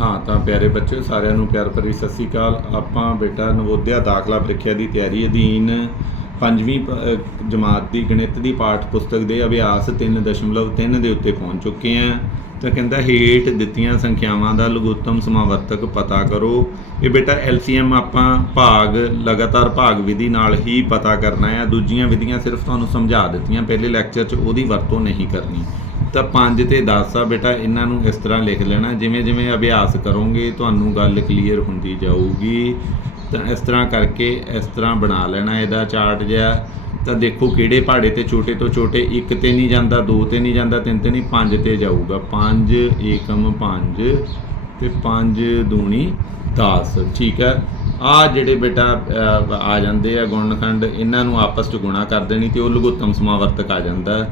ਹਾਂ, ਤਾਂ ਪਿਆਰੇ ਬੱਚਿਓ, ਸਾਰਿਆਂ ਨੂੰ ਪਿਆਰ ਭਰੀ ਸਤਿ ਸ੍ਰੀ ਅਕਾਲ। ਆਪਾਂ ਬੇਟਾ ਨਵੋਦਿਆ ਦਾਖਲਾ ਪ੍ਰੀਖਿਆ ਦੀ ਤਿਆਰੀ ਅਧੀਨ ਪੰਜਵੀਂ ਪ- ਜਮਾਤ ਦੀ ਗਣਿਤ ਦੀ ਪਾਠ ਪੁਸਤਕ ਦੇ ਅਭਿਆਸ 3.3 ਦੇ ਉੱਤੇ ਪਹੁੰਚ ਚੁੱਕੇ ਹਾਂ। ਤਾਂ ਕਹਿੰਦਾ, ਹੇਠ ਦਿੱਤੀਆਂ ਸੰਖਿਆਵਾਂ ਦਾ ਲਘੁੱਤਮ ਸਮਾਵਰਤਕ ਪਤਾ ਕਰੋ। ਇਹ ਬੇਟਾ ਐਲਸੀਐਮ ਆਪਾਂ ਭਾਗ, ਲਗਾਤਾਰ ਭਾਗ ਵਿਧੀ ਨਾਲ ਹੀ ਪਤਾ ਕਰਨਾ ਹੈ। ਦੂਜੀਆਂ ਵਿਧੀਆਂ ਸਿਰਫ ਤੁਹਾਨੂੰ ਸਮਝਾ ਦਿੱਤੀਆਂ। ਪਹਿਲੇ ਲੈਕਚਰ 'ਚ ਉਹਦੀ ਵਰਤੋਂ ਨਹੀਂ ਕਰਨੀ। ਤਾਂ 5 ਤੇ 10 ਆ ਬੇਟਾ, ਇਹਨਾਂ ਨੂੰ ਇਸ ਤਰ੍ਹਾਂ ਲਿਖ ਲੈਣਾ, ਜਿਵੇਂ ਜਿਵੇਂ ਅਭਿਆਸ ਕਰੋਗੇ, ਤੁਹਾਨੂੰ ਗੱਲ ਕਲੀਅਰ ਹੁੰਦੀ ਜਾਊਗੀ। ਤਾਂ ਇਸ ਤਰ੍ਹਾਂ ਕਰਕੇ ਇਸ ਤਰ੍ਹਾਂ ਬਣਾ ਲੈਣਾ ਇਹਦਾ ਚਾਰਟ ਜਿਹਾ। ਤਾਂ ਦੇਖੋ ਕਿਹੜੇ ਪਹਾੜੇ ਤੇ ਛੋਟੇ ਤੋਂ ਛੋਟੇ, ਇੱਕ ਤੇ ਨਹੀਂ ਜਾਂਦਾ, ਦੋ ਤੇ ਨਹੀਂ ਜਾਂਦਾ, ਤਿੰਨ ਤੇ ਨਹੀਂ, ਪੰਜ ਤੇ ਜਾਊਗਾ। 5 ਏਕਮ 5 ਤੇ 5 ਦੂਣੀ 10 ਠੀਕ ਹੈ? ਆ ਜਿਹੜੇ ਬੇਟਾ ਆ ਜਾਂਦੇ ਆ ਗੁਣਨਖੰਡ, ਇਹਨਾਂ ਨੂੰ ਆਪਸ ਚ ਗੁਣਾ ਕਰ ਦੇਣੀ ਤੇ ਉਹ ਲਘੁੱਤਮ ਸਮਾਵਰਤਕ ਆ ਜਾਂਦਾ।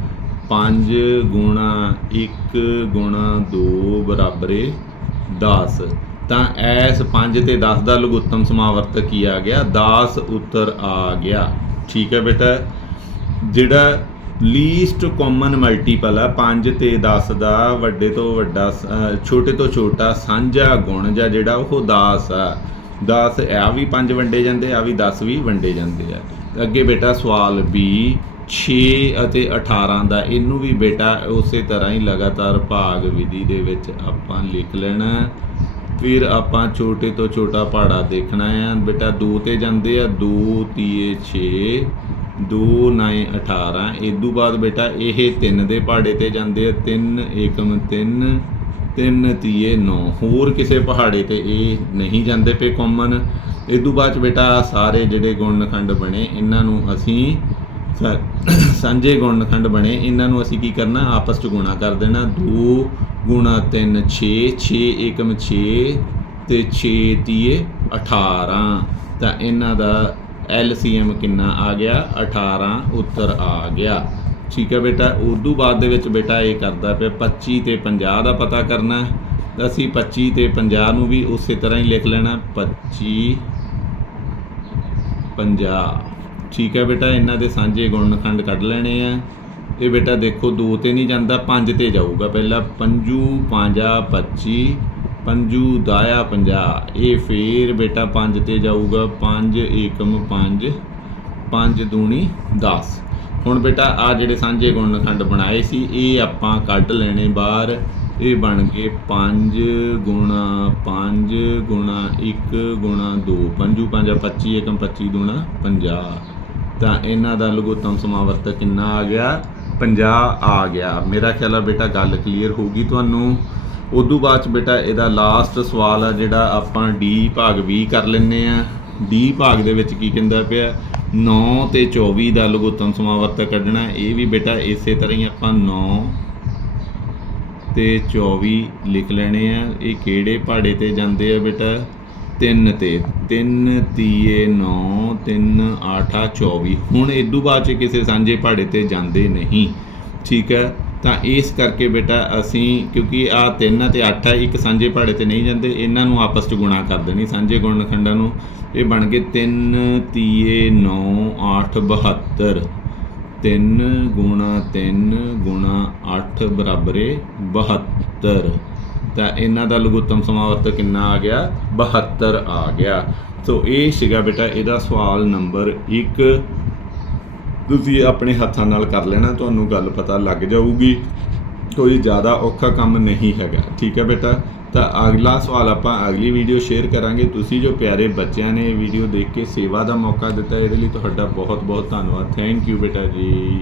5 ਗੁਣਾ 1 ਗੁਣਾ 2 ਬਰਾਬਰੇ 10 ਤਾਂ ਐਸ 5 ਤੇ 10 ਦਾ ਲਘੁੱਤਮ ਸਮਾਵਰਤਕ ਕੀ ਆ ਗਿਆ? 10 ਉੱਤਰ ਆ ਗਿਆ। ਠੀਕ ਹੈ ਬੇਟਾ। ਜਿਹੜਾ ਲੀਸਟ ਕਾਮਨ ਮਲਟੀਪਲ ਆ 5 ਤੇ 10 ਦਾ ਵੱਡੇ ਤੋਂ ਵੱਡਾ ਸ- ਛੋਟੇ ਤੋਂ ਛੋਟਾ ਸਾਂਝਾ ਗੁਣ ਜਾਂ ਜਿਹੜਾ ਉਹ 10 ਆ। 10 ਆ ਵੀ 5 ਵੰਡੇ ਜਾਂਦੇ, ਆ ਵੀ 10 ਵੀ ਵੰਡੇ ਜਾਂਦੇ ਆ। ਅੱਗੇ ਬੇਟਾ ਸਵਾਲ B 6 ਅਤੇ 18 ਦਾ ਇਹਨੂੰ ਵੀ ਬੇਟਾ ਉਸੇ ਤਰ੍ਹਾਂ ਹੀ ਲਗਾਤਾਰ ਭਾਗ ਵਿਧੀ ਦੇ ਵਿੱਚ ਆਪਾਂ ਲਿਖ ਲੈਣਾ। ਫਿਰ ਆਪਾਂ ਛੋਟੇ ਤੋਂ ਛੋਟਾ ਪਹਾੜਾ ਦੇਖਣਾ ਹੈ ਬੇਟਾ 2 ਤੇ ਜਾਂਦੇ ਆ। 2 ਤੀਏ 6 2 9 18 ਤੋਂ ਬਾਅਦ ਬੇਟਾ ਇਹ 3 ਦੇ ਪਹਾੜੇ ਤੇ ਜਾਂਦੇ ਆ। 3 ਏਕਮ 3 3 ਤੀਏ 9 ਹੋਰ ਕਿਸੇ ਪਹਾੜੇ ਤੇ ਇਹ ਨਹੀਂ ਜਾਂਦੇ ਪਏ ਕਾਮਨ ਤੋਂ ਬਾਅਦ 'ਚ ਬੇਟਾ ਸਾਰੇ ਜਿਹੜੇ ਗੁਣਨਖੰਡ ਬਣੇ, ਇਹਨਾਂ ਨੂੰ ਅਸੀਂ ਸਾਂਝੇ ਗੁਣਨਖੰਡ ਬਣੇ। ਇਹਨਾਂ ਨੂੰ ਅਸੀਂ ਕੀ ਕਰਨਾ? ਆਪਸ ਚ ਗੁਣਾ ਕਰ ਦੇਣਾ। 2 ਗੁਣਾ 3 6 6 ਏਕਮ 6 ਤੇ 6 ਤੀਏ 18 ਤਾਂ ਇਹਨਾਂ ਦਾ LCM ਕਿੰਨਾ ਆ ਗਿਆ? 18 ਉੱਤਰ ਆ ਗਿਆ। ਠੀਕ ਹੈ ਬੇਟਾ? ਉਦੋਂ ਬਾਅਦ ਦੇ ਵਿੱਚ ਬੇਟਾ ਇਹ ਕਰਦਾ ਪਿਆ 25 ਤੇ 50 ਦਾ ਪਤਾ ਕਰਨਾ ਅਸੀਂ 25 ਤੇ 50 ਨੂੰ ਵੀ ਉਸੇ ਤਰ੍ਹਾਂ ਹੀ ਲਿਖ ਲੈਣਾ। 25 50 ਠੀਕ ਹੈ ਬੇਟਾ, ਇਹਨਾਂ ਦੇ ਸਾਂਝੇ ਗੁਣਨਖੰਡ ਕੱਢ ਲੈਣੇ ਆ। ਇਹ ਬੇਟਾ ਦੇਖੋ 2 ਤੇ ਨਹੀਂ ਜਾਂਦਾ 5 ਤੇ ਜਾਊਗਾ। ਪਹਿਲਾਂ ਪੰਜੂ, ਪੰਜਾ 25 ਪੰਜੂ, ਦਾਇਆ 50 ਇਹ ਫੇਰ ਬੇਟਾ 5 ਤੇ ਜਾਊਗਾ। 5 ਏਕਮ 5 5 ਦੂਣੀ 10 ਹੁਣ ਬੇਟਾ ਆ ਜਿਹੜੇ ਸਾਂਝੇ ਗੁਣਨਖੰਡ ਬਣਾਏ ਸੀ, ਇਹ ਆਪਾਂ ਕੱਢ ਲੈਣੇ ਬਾਹਰ। ਇਹ ਬਣ ਗਏ 5 ਗੁਣਾ 5 ਗੁਣਾ 1 ਗੁਣਾ 2 ਪੰਜੂ, ਪੰਜਾ 25 ਏਕਮ 25 ਗੁਣਾ 50 ਤਾਂ ਇਹਨਾਂ ਦਾ ਲਘੁੱਤਮ ਸਮਾਵਰਤਕ ਕਿੰਨਾ ਆ ਗਿਆ? 50 ਆ ਗਿਆ। ਮੇਰਾ ਖਿਆਲ ਆ ਬੇਟਾ ਗੱਲ ਕਲੀਅਰ ਹੋਊਗੀ ਤੁਹਾਨੂੰ। ਉਦੋਂ ਬਾਅਦ ਚ ਬੇਟਾ ਇਹਦਾ ਲਾਸਟ ਸਵਾਲ ਆ ਜਿਹੜਾ ਆਪਾਂ ਡੀ ਭਾਗ 20 ਕਰ ਲੈਨੇ ਆ। ਡੀ ਭਾਗ ਦੇ ਵਿੱਚ ਕੀ ਕਹਿੰਦਾ ਪਿਆ? 9 ਤੇ 24 ਦਾ ਲਘੁੱਤਮ ਸਮਾਵਰਤਕ ਕੱਢਣਾ। ਇਹ ਵੀ ਬੇਟਾ ਇਸੇ ਤਰ੍ਹਾਂ ਹੀ ਆਪਾਂ 9 ਤੇ 24 ਲਿਖ ਲੈਣੇ ਆ। ਇਹ ਕਿਹੜੇ ਪਹਾੜੇ ਤੇ ਜਾਂਦੇ ਆ ਬੇਟਾ? ਤਿੰਨ ਤੇ, ਤਿੰਨ, ਤੀਏ 9 3 8 24 ਹੁਣ ਇਦੋਂ ਬਾਅਦ ਚ ਕਿਸੇ ਸਾਂਝੇ ਪਹਾੜੇ ਤੇ ਜਾਂਦੇ ਨਹੀਂ। ਠੀਕ ਹੈ? ਤਾਂ ਇਸ ਕਰਕੇ ਬੇਟਾ ਅਸੀਂ, ਕਿਉਂਕਿ ਆ 3 ਤੇ 8 ਹੈ ਇੱਕ ਸਾਂਝੇ ਪਹਾੜੇ ਤੇ ਨਹੀਂ ਜਾਂਦੇ, ਇਹਨਾਂ ਨੂੰ ਆਪਸ ਚ ਗੁਣਾ ਕਰ ਦੇਣੀ, ਸਾਂਝੇ ਗੁਣਨਖੰਡਾਂ ਨੂੰ। ਇਹ ਬਣ ਗਏ 3 ਤੀਏ 9 8 72 3 ਗੁਣਾ 3 ਗੁਣਾ 8 ਬਰਾਬਰੇ 72 ਤਾਂ ਇਹਨਾਂ ਦਾ ਲਘੁੱਤਮ ਸਮਾਵਰਤਕ ਕਿੰਨਾ ਆ ਗਿਆ? 72 ਆ ਗਿਆ। ਸੋ ਇਹ ਸੀਗਾ ਬੇਟਾ, ਇਹਦਾ ਸਵਾਲ ਨੰਬਰ 1 ਤੁਸੀਂ ਆਪਣੇ ਹੱਥਾਂ ਨਾਲ ਕਰ ਲੈਣਾ, ਤੁਹਾਨੂੰ ਗੱਲ ਪਤਾ ਲੱਗ ਜਾਊਗੀ। ਕੋਈ ਜ਼ਿਆਦਾ ਔਖਾ ਕੰਮ ਨਹੀਂ ਹੈਗਾ। ਠੀਕ ਹੈ ਬੇਟਾ? ਤਾਂ ਅਗਲਾ ਸਵਾਲ ਆਪਾਂ ਅਗਲੀ ਵੀਡੀਓ ਸ਼ੇਅਰ ਕਰਾਂਗੇ। ਤੁਸੀਂ ਜੋ ਪਿਆਰੇ ਬੱਚਿਆਂ ਨੇ ਇਹ ਵੀਡੀਓ ਦੇਖ ਕੇ ਸੇਵਾ ਦਾ ਮੌਕਾ ਦਿੱਤਾ, ਇਹਦੇ ਲਈ ਤੁਹਾਡਾ ਬਹੁਤ ਬਹੁਤ ਧੰਨਵਾਦ। ਥੈਂਕ ਯੂ ਬੇਟਾ ਜੀ।